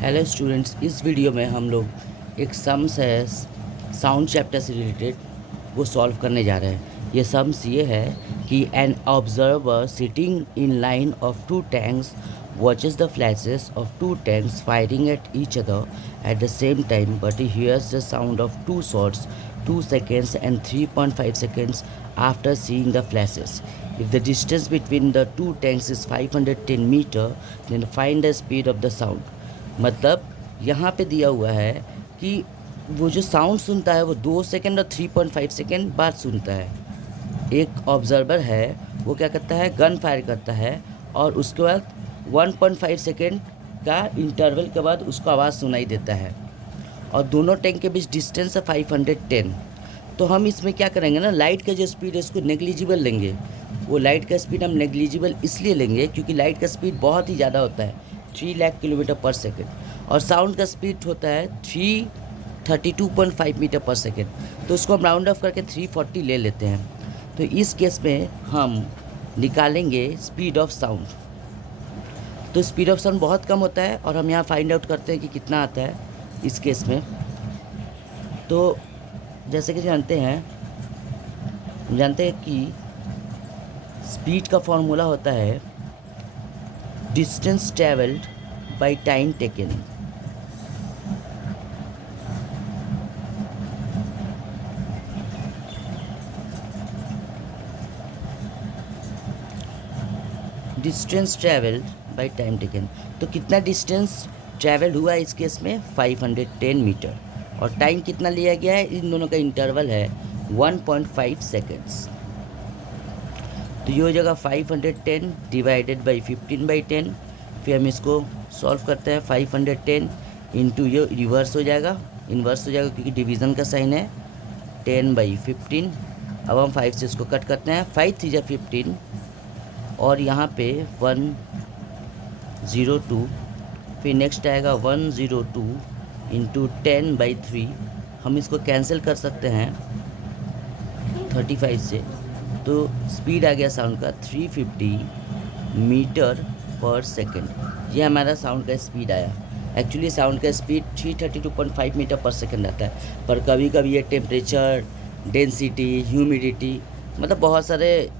Hello students, इस video में हम लोग एक सम्स है साउंड चैप्टर से रिलेटेड वो सॉल्व करने जा रहे हैं। ये सम्स ये है कि an observer sitting in line of to tanks watches the flashes of two tanks firing at each other at the same time, but he hears the sound of two shots 2 seconds and 3.5 seconds after seeing the flashes. If the distance between the two tanks is 510 meter, then find the speed of the sound. मतलब यहाँ पे दिया हुआ है कि वो जो sound सुनता है वो 2 सेकेंड और 3.5 सेकेंड बाद सुनता है। एक ऑब्जर्वर है, वो क्या करता है, गन फायर करता है और उसके बाद 1.5 सेकेंड का इंटरवल के बाद उसको आवाज़ सुनाई देता है और दोनों टैंक के बीच डिस्टेंस है 510। तो हम इसमें क्या करेंगे ना, लाइट का जो स्पीड है इसको नेग्लिजिबल लेंगे। वो लाइट का स्पीड हम नेग्लिजिबल इसलिए लेंगे क्योंकि लाइट का स्पीड बहुत ही ज़्यादा होता है, 3 लाख किलोमीटर पर सेकेंड, और साउंड का स्पीड होता है 332.5 मीटर पर सेकेंड। तो उसको हम राउंड ऑफ करके 340 ले लेते हैं। तो इस केस में हम निकालेंगे स्पीड ऑफ साउंड। तो स्पीड ऑफ साउंड बहुत कम होता है और हम यहाँ फाइंड आउट करते हैं कि कितना आता है इस केस में। तो जैसे कि जानते हैं कि स्पीड का फॉर्मूला होता है distance travelled by time taken. Distance travelled by time taken. तो कितना डिस्टेंस ट्रैवल हुआ है इस केस में, 510 मीटर, और टाइम कितना लिया गया है, इन दोनों का इंटरवल है 1.5 सेकेंड्स। तो ये हो जाएगा 510 डिवाइडेड बाई 15/10। फिर हम इसको सॉल्व करते हैं। 510 इंटू ये रिवर्स हो जाएगा, इन्वर्स हो जाएगा क्योंकि डिवीज़न का साइन है, 10/15। अब हम 5 से इसको कट करते हैं, 5 3 जा 15 और यहाँ पे 102। फिर नेक्स्ट आएगा 102 इंटू 10/3। हम इसको कैंसिल कर सकते हैं 35 से। तो स्पीड आ गया साउंड का 350 मीटर पर सेकेंड। ये हमारा साउंड का स्पीड आया। एक्चुअली साउंड का स्पीड 332.5 मीटर पर सेकेंड आता है, पर कभी कभी ये टेम्परेचर, डेंसिटी, ह्यूमिडिटी, मतलब बहुत सारे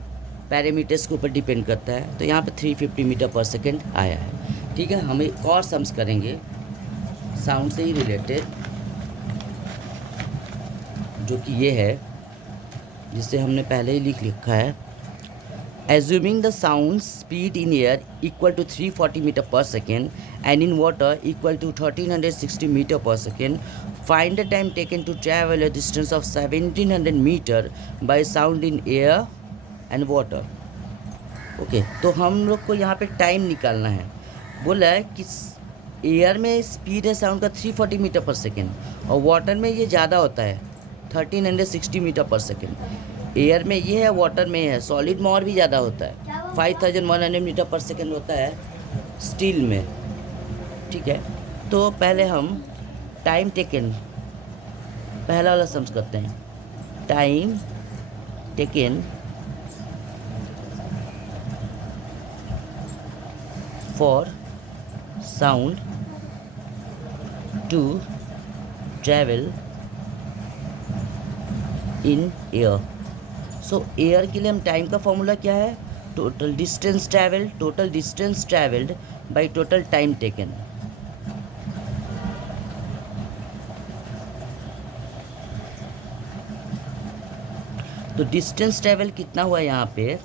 पैरामीटर्स के ऊपर डिपेंड करता है। तो यहाँ पे 350 मीटर पर सेकेंड आया है। ठीक है, हम एक और सम्स करेंगे साउंड से ही रिलेटेड, जो कि ये है, जिसे हमने पहले ही लिख लिखा है। Assuming the sound speed in air equal to 340 metre पर second and in water equal to 1360 metre पर second, find the time taken to travel a distance of 1700 metre by sound in air and water. Okay, तो हम लोग को यहाँ पे time निकालना है। बोला है कि एयर में स्पीड है साउंड का 340 मीटर पर सेकेंड और वाटर में ये ज़्यादा होता है 1360 मीटर पर सेकेंड। एयर में ये है, वाटर में है, सॉलिड में और भी ज़्यादा होता है, 5100 मीटर पर सेकेंड होता है स्टील में। ठीक है, तो पहले हम टाइम टेकन, पहला वाला सम्स करते हैं। Time taken for sound to travel in air। So air के लिए हम टाइम का फॉर्मूला क्या है, total distance travelled by total time taken. तो डिस्टेंस ट्रैवल कितना हुआ यहाँ पे,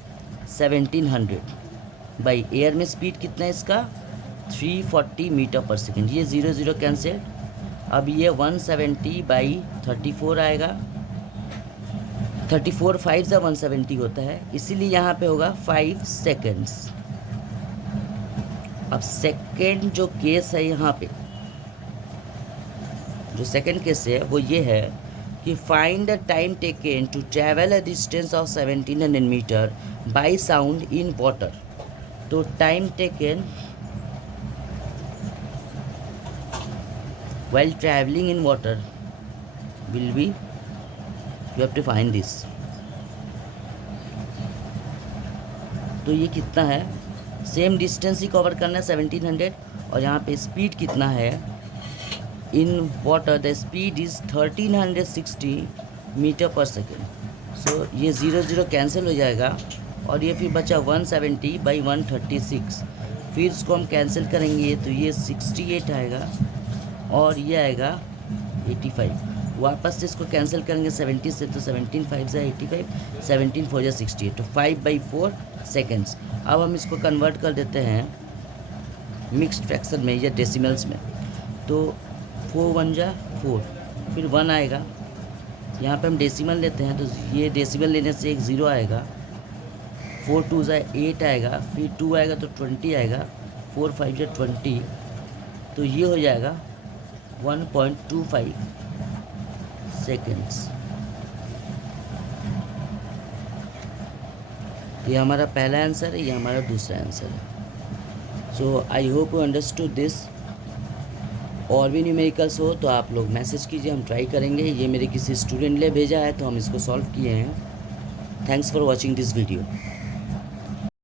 1700 बाई एयर में स्पीड कितना है इसका, 340 मीटर पर सेकेंड। ये 0 0 कैंसिल। अब ये 170 बाई 34 आएगा, 34 5 से 170 होता है, इसीलिए यहाँ पे होगा 5 सेकेंड्स। अब सेकेंड जो केस है यहाँ पे, जो सेकेंड केस है वो ये है कि find the time taken to travel a distance of 1700 metre by sound in water. तो time taken while traveling in water will be, you have to find this। तो ये कितना है, सेम डिस्टेंस ही कवर करना है 1700। और यहाँ पे स्पीड कितना है, in water the speed is 1360 metre पर सेकेंड। सो ये 0 कैंसिल हो जाएगा और ये फिर बचा 170 बाई 136। फिर इसको हम कैंसिल करेंगे तो ये 68 आएगा और ये आएगा 85। वापस से इसको कैंसिल करेंगे 70 से तो 17 5 से 85, 17 4 से 68, तो 5/4 सेकेंड्स। अब हम इसको कन्वर्ट कर देते हैं मिक्स्ड फ्रैक्शन में या डेसिमल्स में। तो 4 1 जा 4, फिर 1 आएगा। यहाँ पे हम डेसिमल लेते हैं तो ये डेसिमल लेने से एक 0 आएगा। 4 2 जा 8 आएगा, फिर 2 आएगा तो 20 आएगा, 4 5 जा 20, तो ये हो जाएगा 1.25 सेकेंड्स। ये हमारा पहला आंसर है, ये हमारा दूसरा आंसर है। So I hope you understood this. और भी न्यूमेरिकल्स हो तो आप लोग मैसेज कीजिए, हम ट्राई करेंगे। ये मेरे किसी स्टूडेंट ने भेजा है तो हम इसको सॉल्व किए हैं। Thanks for watching this video.